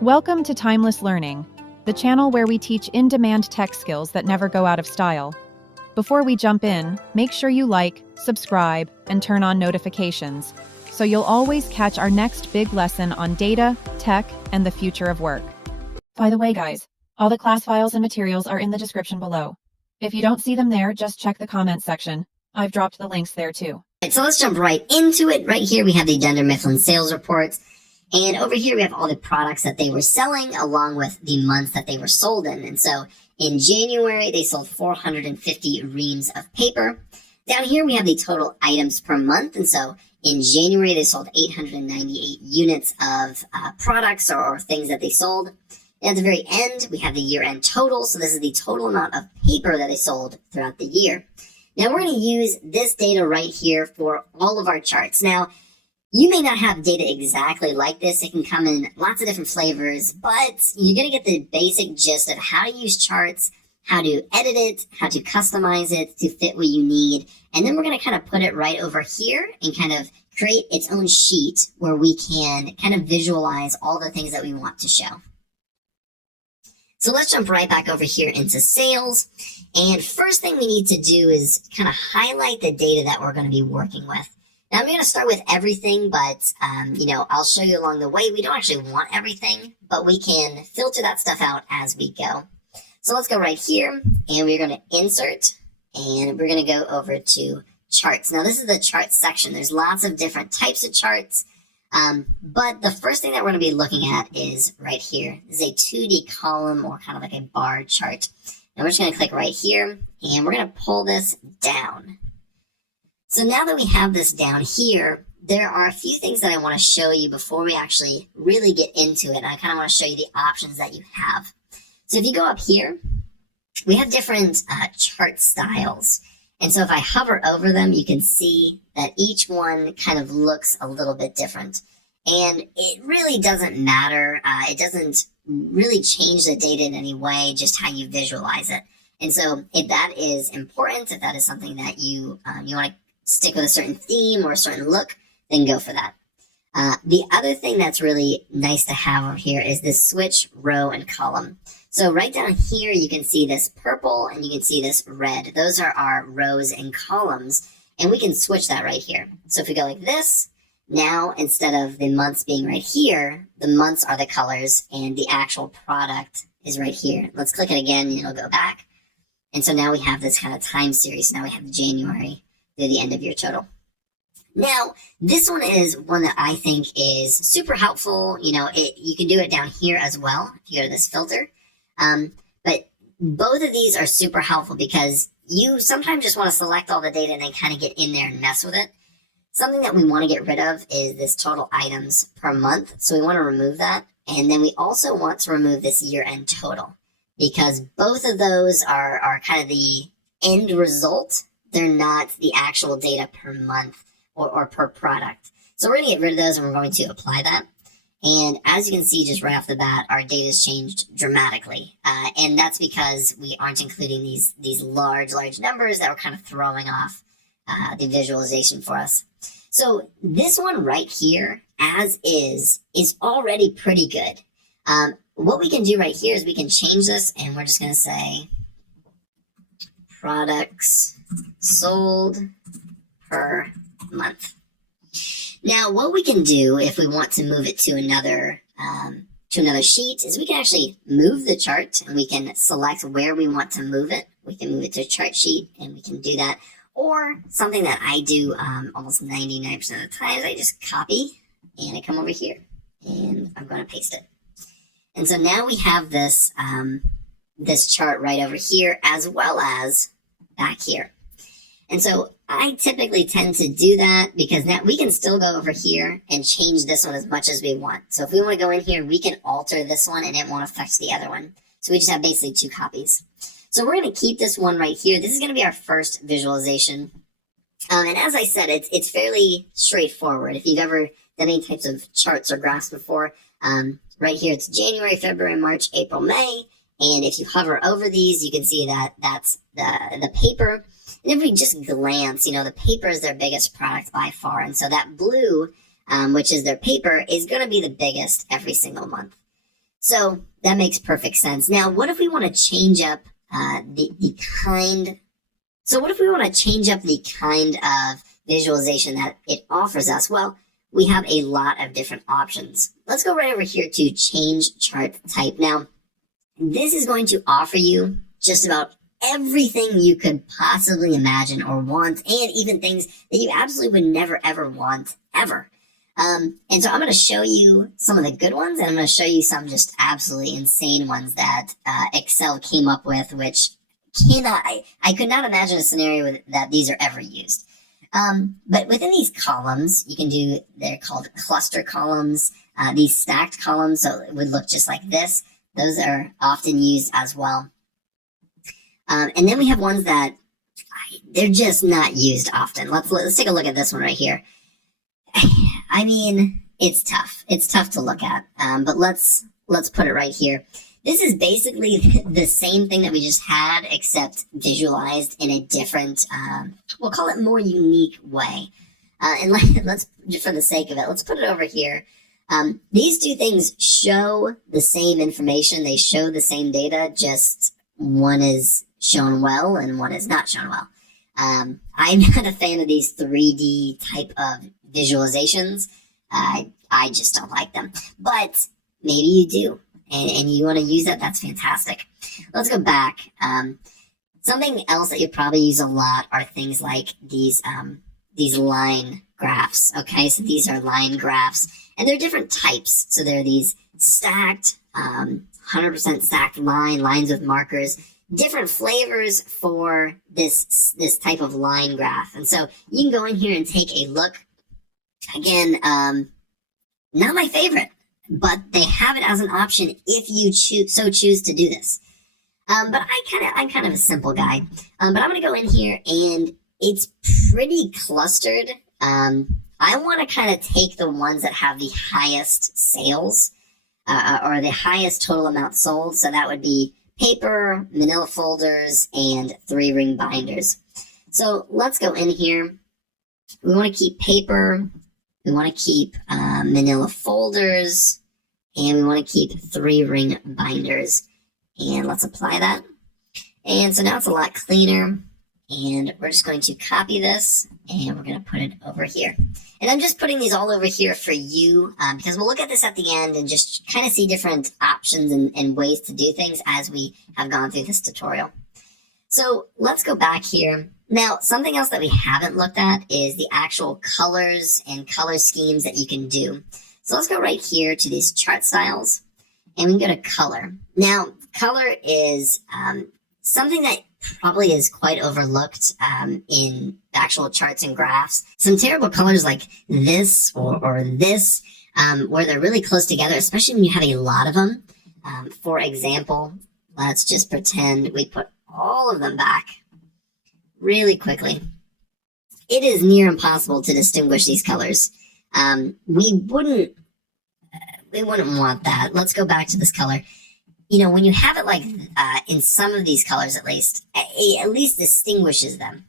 Welcome to Timeless Learning, the channel where we teach in-demand tech skills that never go out of style. Before we jump in, make sure you like, subscribe, and turn on notifications, so you'll always catch our next big lesson on data, tech, and the future of work. By the way, guys, all the class files and materials are in the description below. If you don't see them there, just check the comments section. I've dropped the links there too. So let's jump right into it. Right here we have the Dunder Mifflin sales reports. And over here we have all the products that they were selling along with the months that they were sold in. And so in January, they sold 450 reams of paper. Down here we have the total items per month. And so in January, they sold 898 units of products or things that they sold. And at the very end, we have the year-end total. So this is the total amount of paper that they sold throughout the year. Now we're going to use this data right here for all of our charts. Now, you may not have data exactly like this. It can come in lots of different flavors, but you're going to get the basic gist of how to use charts, how to edit it, how to customize it to fit what you need. And then we're going to kind of put it right over here and kind of create its own sheet where we can kind of visualize all the things that we want to show. So let's jump right back over here into sales. And first thing we need to do is kind of highlight the data that we're going to be working with. Now, I'm going to start with everything, but, I'll show you along the way. We don't actually want everything, but we can filter that stuff out as we go. So let's go right here, and we're going to insert, and we're going to go over to charts. Now, this is the chart section. There's lots of different types of charts, but the first thing that we're going to be looking at is right here. This is a 2D column or kind of like a bar chart. And we're just going to click right here, and we're going to pull this down. So now that we have this down here, there are a few things that I want to show you before we actually really get into it. And I kind of want to show you the options that you have. So if you go up here, we have different chart styles. And so if I hover over them, you can see that each one kind of looks a little bit different. And it really doesn't matter. It doesn't really change the data in any way, just how you visualize it. And so if that is important, if that is something that you want to stick with a certain theme or a certain look, then go for that. The other thing that's really nice to have over here is this switch row and column. So right down here, you can see this purple and you can see this red. Those are our rows and columns, and we can switch that right here. So if we go like this, now instead of the months being right here, the months are the colors and the actual product is right here. Let's click it again and it'll go back. And so now we have this kind of time series. So now we have January through the end of your total. Now, this one is one that I think is super helpful. You can do it down here as well if you go to this filter. But both of these are super helpful because you sometimes just want to select all the data and then kind of get in there and mess with it. Something that we want to get rid of is this total items per month. So we want to remove that. And then we also want to remove this year-end total because both of those are kind of the end result. They're not the actual data per month or per product. So we're going to get rid of those and we're going to apply that. And as you can see, just right off the bat, our data has changed dramatically. And that's because we aren't including these large numbers that were kind of throwing off the visualization for us. So this one right here, as is already pretty good. What we can do right here is we can change this, and we're just going to say products sold per month. Now, what we can do if we want to move it to another sheet is we can actually move the chart, and we can select where we want to move it. We can move it to a chart sheet, and we can do that. Or something that I do almost 99% of the time is I just copy, and I come over here, and I'm going to paste it. And so now we have this this chart right over here as well as back here. And so I typically tend to do that because now we can still go over here and change this one as much as we want. So if we want to go in here, we can alter this one and it won't affect the other one. So we just have basically two copies. So we're going to keep this one right here. This is going to be our first visualization. And as I said, it's fairly straightforward. If you've ever done any types of charts or graphs before, right here it's January, February, March, April, May. And if you hover over these, you can see that that's the paper. And if we just glance, the paper is their biggest product by far. And so that blue, which is their paper, is going to be the biggest every single month. So that makes perfect sense. Now, what if we want to change up the kind? So what if we want to change up the kind of visualization that it offers us? Well, we have a lot of different options. Let's go right over here to change chart type. Now, this is going to offer you just about everything you could possibly imagine or want, and even things that you absolutely would never ever want ever. And so I'm going to show you some of the good ones, and I'm going to show you some just absolutely insane ones that Excel came up with, which I could not imagine a scenario that these are ever used. But within these columns, you can do, they're called cluster columns, these stacked columns, so it would look just like this. Those are often used as well. And then we have ones that they're just not used often. Let's take a look at this one right here. I mean, it's tough. It's tough to look at. But let's put it right here. This is basically the same thing that we just had, except visualized in a different, we'll call it more unique way. And let's, for the sake of it, let's put it over here. These two things show the same information. They show the same data, just one is shown well and one is not shown well. I'm not a fan of these 3D type of visualizations. I just don't like them. But maybe you do, and you want to use that. That's fantastic. Let's go back. Something else that you probably use a lot are things like these line graphs. Okay, so these are line graphs, and they're different types. So there are these stacked, 100% stacked lines with markers, different flavors for this type of line graph. And so you can go in here and take a look. Again, not my favorite, but they have it as an option if you choose to do this. But I'm kind of a simple guy. But I'm going to go in here, and it's pretty clustered. I want to kind of take the ones that have the highest sales, or the highest total amount sold. So that would be paper, manila folders, and 3-ring binders. So let's go in here. We want to keep paper. We want to keep manila folders, and we want to keep 3-ring binders. And let's apply that. And so now it's a lot cleaner. And we're just going to copy this, and we're going to put it over here. And I'm just putting these all over here for you, because we'll look at this at the end and just kind of see different options and ways to do things as we have gone through this tutorial. So let's go back here. Now, something else that we haven't looked at is the actual colors and color schemes that you can do. So let's go right here to these chart styles, and we can go to color. Now, color is something that probably is quite overlooked in actual charts and graphs. Some terrible colors like this or this, where they're really close together, especially when you have a lot of them. For example, let's just pretend we put all of them back really quickly. It is near impossible to distinguish these colors. We wouldn't want that. Let's go back to this color. You know, when you have it like in some of these colors, at least, it at least distinguishes them.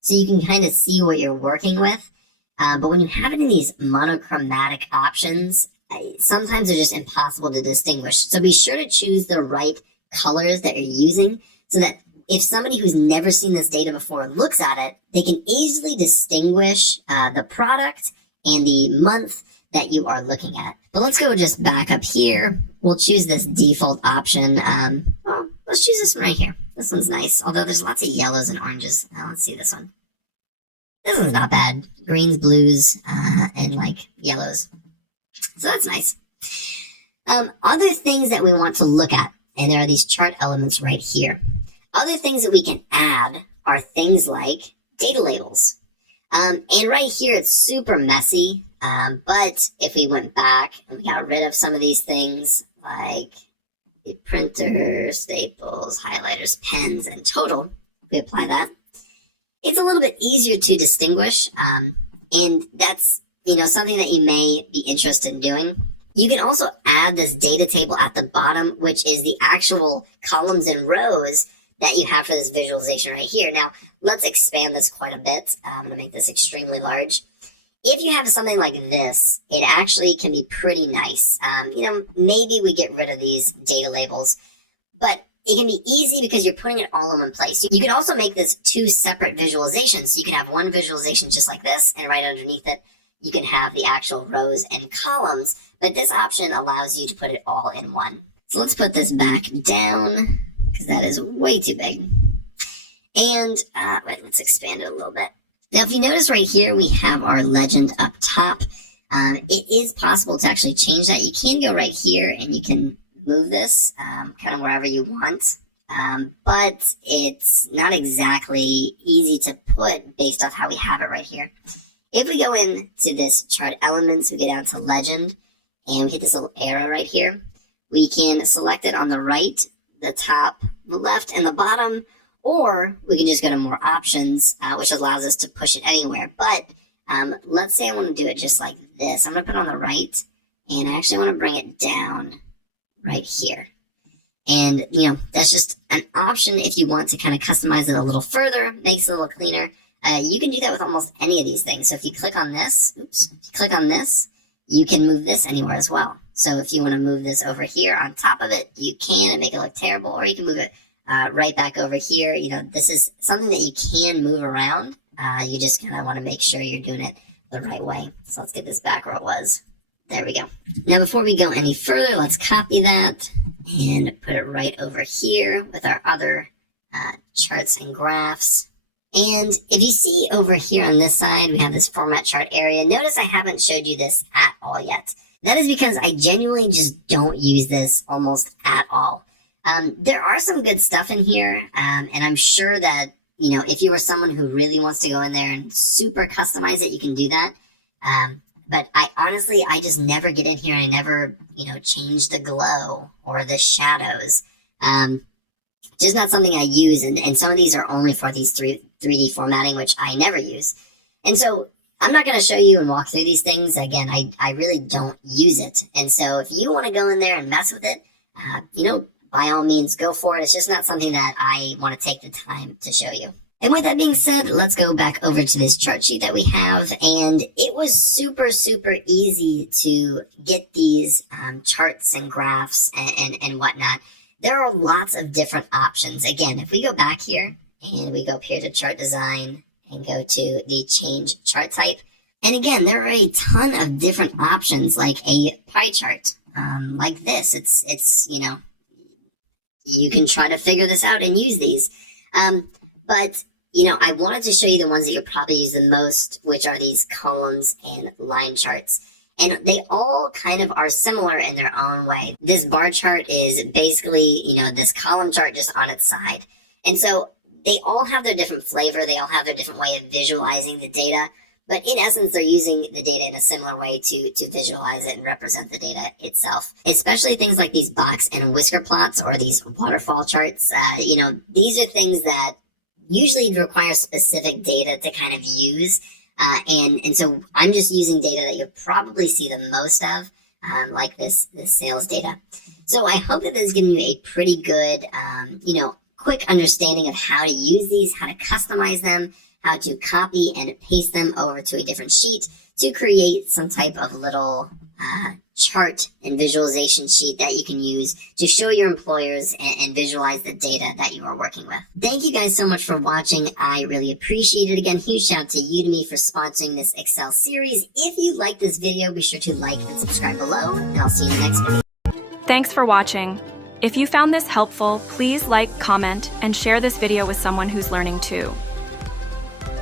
So you can kind of see what you're working with. But when you have it in these monochromatic options, sometimes they're just impossible to distinguish. So be sure to choose the right colors that you're using, so that if somebody who's never seen this data before looks at it, they can easily distinguish the product and the month that you are looking at. But let's go just back up here. We'll choose this default option. Well, let's choose this one right here. This one's nice, although there's lots of yellows and oranges. Now let's see this one. This one's not bad. Greens, blues, and like yellows. So that's nice. Other things that we want to look at, and there are these chart elements right here. Other things that we can add are things like data labels. And right here, it's super messy. But if we went back and we got rid of some of these things, like the printer, staples, highlighters, pens, and total, if we apply that, it's a little bit easier to distinguish. And that's, something that you may be interested in doing. You can also add this data table at the bottom, which is the actual columns and rows that you have for this visualization right here. Now, let's expand this quite a bit. I'm going to make this extremely large. If you have something like this, it actually can be pretty nice. Maybe we get rid of these data labels, but it can be easy because you're putting it all in one place. You can also make this 2 separate visualizations. So you can have one visualization just like this, and right underneath it, you can have the actual rows and columns, but this option allows you to put it all in one. So let's put this back down because that is way too big. And let's expand it a little bit. Now, if you notice right here, we have our legend up top. It is possible to actually change that. You can go right here and you can move this kind of wherever you want. But it's not exactly easy to put based off how we have it right here. If we go into this chart elements, we go down to legend and we hit this little arrow right here. We can select it on the right, the top, the left, and the bottom, or we can just go to more options, which allows us to push it anywhere. But let's say I want to do it just like this. I'm going to put it on the right, and I actually want to bring it down right here. And, that's just an option if you want to kind of customize it a little further, makes it a little cleaner. You can do that with almost any of these things. So if you click on this, you can move this anywhere as well. So if you want to move this over here on top of it, you can and make it look terrible, or you can move it right back over here. This is something that you can move around. You just kind of want to make sure you're doing it the right way. So let's get this back where it was. There we go. Now, before we go any further, let's copy that and put it right over here with our other charts and graphs. And if you see over here on this side, we have this format chart area. Notice I haven't showed you this at all yet. That is because I genuinely just don't use this almost at all. There are some good stuff in here, and I'm sure that, if you were someone who really wants to go in there and super customize it, you can do that. But I just never get in here and I never, change the glow or the shadows. Just not something I use, and some of these are only for these 3D formatting, which I never use. And so I'm not going to show you and walk through these things. Again, I really don't use it. And so if you want to go in there and mess with it, by all means, go for it. It's just not something that I want to take the time to show you. And with that being said, let's go back over to this chart sheet that we have. And it was super, super easy to get these charts and graphs and whatnot. There are lots of different options. Again, if we go back here and we go up here to chart design and go to the change chart type. And again, there are a ton of different options, like a pie chart, like this. It's you can try to figure this out and use these. But I wanted to show you the ones that you'll probably use the most, which are these columns and line charts. And they all kind of are similar in their own way. This bar chart is basically, this column chart just on its side. And so they all have their different flavor. They all have their different way of visualizing the data. But in essence, they're using the data in a similar way to visualize it and represent the data itself. Especially things like these box and whisker plots or these waterfall charts. These are things that usually require specific data to kind of use. And so I'm just using data that you'll probably see the most of, like this sales data. So I hope that this is giving you a pretty good, quick understanding of how to use these, how to customize them, how to copy and paste them over to a different sheet to create some type of little chart and visualization sheet that you can use to show your employers and visualize the data that you are working with. Thank you guys so much for watching. I really appreciate it. Again, huge shout out to Udemy for sponsoring this Excel series. If you like this video, be sure to like and subscribe below, and I'll see you in the next video. Thanks for watching. If you found this helpful, please like, comment, and share this video with someone who's learning too.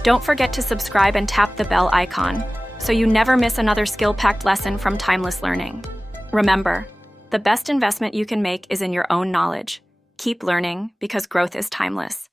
Don't forget to subscribe and tap the bell icon so you never miss another skill-packed lesson from Timeless Learning. Remember, the best investment you can make is in your own knowledge. Keep learning because growth is timeless.